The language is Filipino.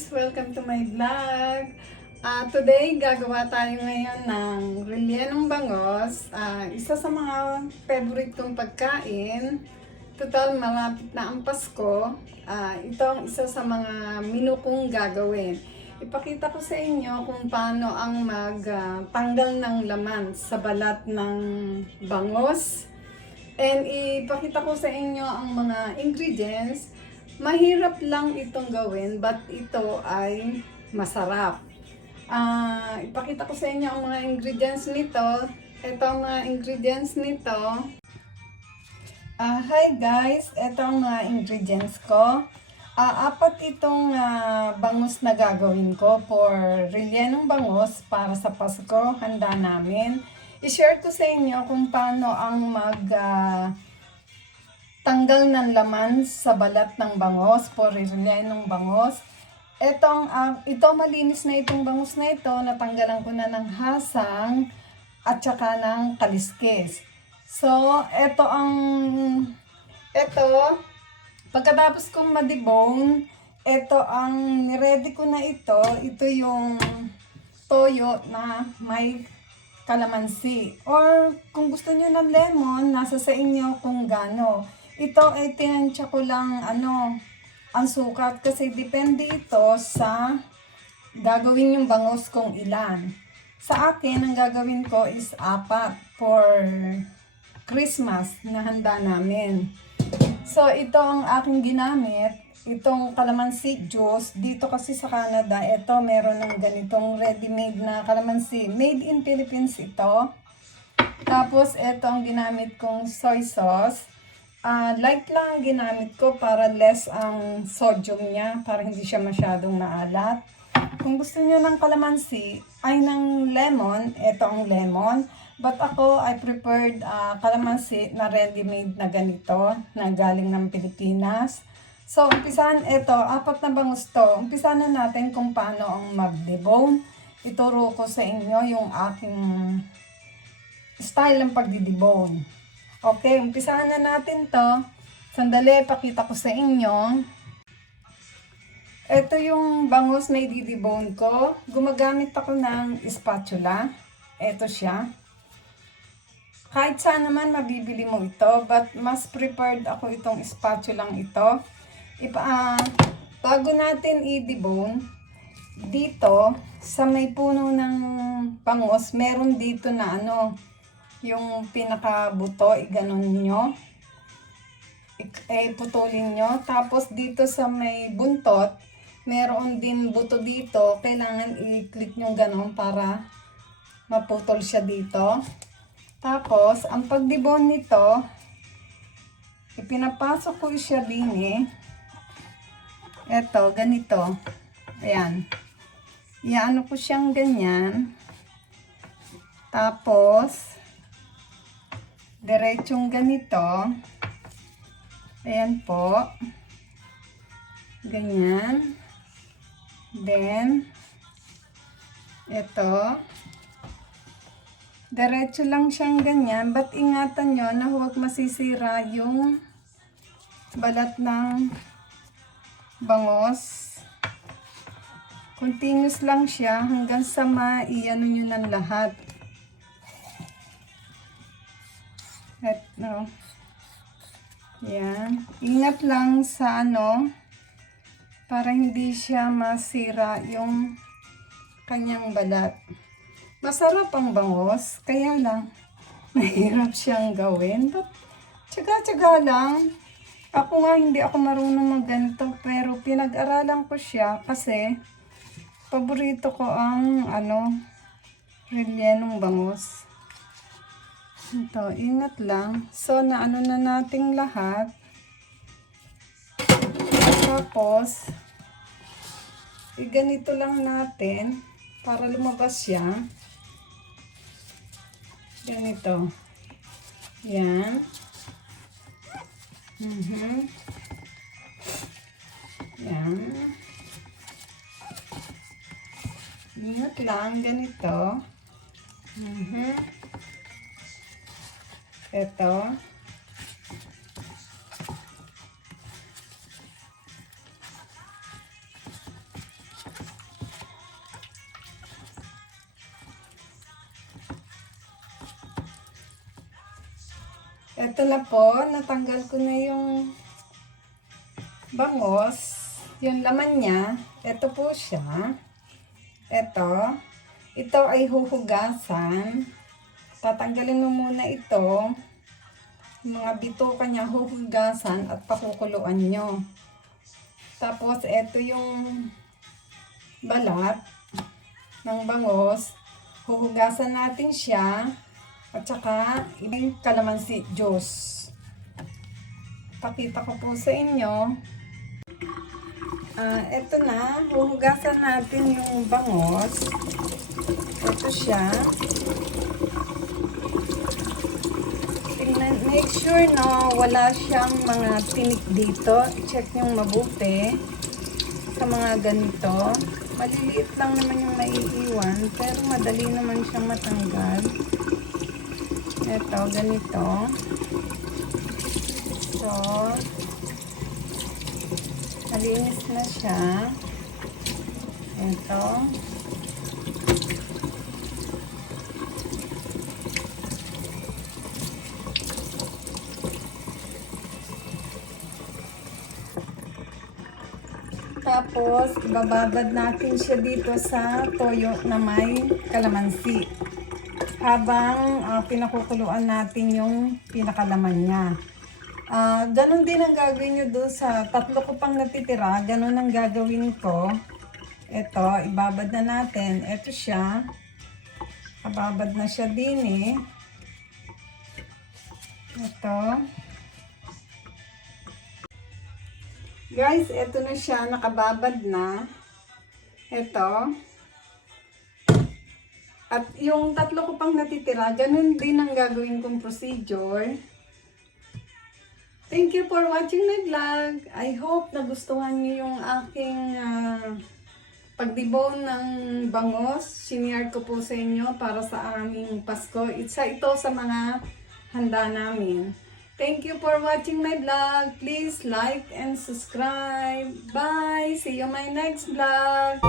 guys! Welcome to my vlog. Today, gagawa tayo ngayon ng rellenong bangos. Isa sa mga favorite kong pagkain. Total, malapit na ang Pasko. Ito ang isa sa mga menu kong gagawin. Ipakita ko sa inyo kung paano ang magtanggal ng laman sa balat ng bangos. And ipakita ko sa inyo ang mga ingredients. Mahirap lang itong gawin, but ito ay masarap. Ipakita ko sa inyo ang mga ingredients nito. Ito ang mga ingredients nito. Hi guys, ito ang mga ingredients ko. Apat itong bangus na gagawin ko for rellenong bangus para sa Pasko, handa namin. I-share ko sa inyo kung paano ang tanggal ng laman sa balat ng bangos, for rellenong bangos. Ito malinis na itong bangus na ito, natanggalan ko na ng hasang at saka ng kaliskis. So, pagkatapos kong madebone, ito ang niready ko na ito. Ito yung toyo na may kalamansi. Or kung gusto niyo ng lemon, nasa sa inyo kung gaano. Ito ay tinansya ko lang ang sukat kasi depende ito sa gagawin yung bangus kung ilan. Sa akin, ang gagawin ko is 4 for Christmas na handa namin. So, ito ang aking ginamit. Itong calamansi juice. Dito kasi sa Canada, ito meron ng ganitong ready-made na calamansi. Made in Philippines ito. Tapos, ito ang ginamit kong soy sauce. Light lang ang ginamit ko para less ang sodium niya, para hindi siya masyadong maalat. Kung gusto niyo ng calamansi, ay ng lemon, ito ang lemon. But ako, I preferred calamansi na ready-made na ganito, na galing ng Pilipinas. So, umpisahan ito, 4 na bangus to. Umpisahan na natin kung paano ang mag-debone. Ituro ko sa inyo yung aking style ng pag-debone. Okay, umpisahan na natin to. Sandali, pakita ko sa inyo. Ito yung bangus na i-debone ko. Gumagamit ako ng spatula. Ito siya. Kahit saan naman mabibili mo ito, but mas preferred ako itong spatula lang ito. Bago natin i-debone, dito sa may puno ng bangus, meron dito na yung pinakabuto, iganon nyo. Putulin nyo. Tapos dito sa may buntot, meron din buto dito. Kailangan i-click nyo ganon para maputol siya dito. Tapos, ang pag-debone nito, ipinapasok ko siya din Eto, ganito. Ayan. Iyaano ko siyang ganyan. Tapos, diretsong ganito. Ayan po. Ganyan. Then, ito. Diretso lang siyang ganyan. But ingatan nyo na huwag masisira yung balat ng bangos. Continuous lang siya hanggang sa maiano nyo ng lahat. Yan. Ingat lang sa para hindi siya masira yung kanyang balat. Masarap ang bangos, kaya lang mahirap siyang gawin. But tsaga-tsaga lang. Ako nga hindi ako marunong magganito, pero pinag-aralan ko siya kasi paborito ko ang rellenong bangos. Ito, ingat lang. So, na nating lahat. Tapos, ganito lang natin para lumabas siya. Ganito. Yan. Yan. Ingat lang, ganito. Ito. Ito na po, natanggal ko na yung bangos. Yung laman niya, ito po siya. Ito ay huhugasan. Tatanggalin mo muna ito. Yung mga bituka niya huhugasan at pakukuluan nyo. Tapos, ito yung balat ng bangos. Huhugasan natin siya. At saka, yung kalamansi juice. Pakita ko po sa inyo. Ito na, huhugasan natin yung bangos. Ito siya. Tingnan, make sure no, wala siyang mga tinik dito. Check yung mabuti. Sa mga ganito. Maliliit lang naman yung maiiwan, pero madali naman siyang matanggal. Ito, ganito. So, malinis na siya. Ito. Tapos, ibababad natin siya dito sa toyo na may kalamansi. Habang pinakukuluan natin yung pinakalaman niya. Ganon din ang gagawin nyo doon sa tatlo ko pang natitira. Ganon ang gagawin ko. Ito, ibabad na natin. Ito siya. Ibabad na siya din eh. Ito. Guys, ito na siya. Nakababad na. Ito. At yung tatlo ko pang natitira, ganon din ang gagawin kong procedure. Thank you for watching my vlog. I hope nagustuhan niyo yung aking pagdibon ng bangos. Sinare ko po sa inyo para sa aming Pasko. Ito sa mga handa namin. Thank you for watching my vlog. Please like and subscribe. Bye! See you my next vlog.